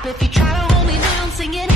stop if you try to hold me down, singing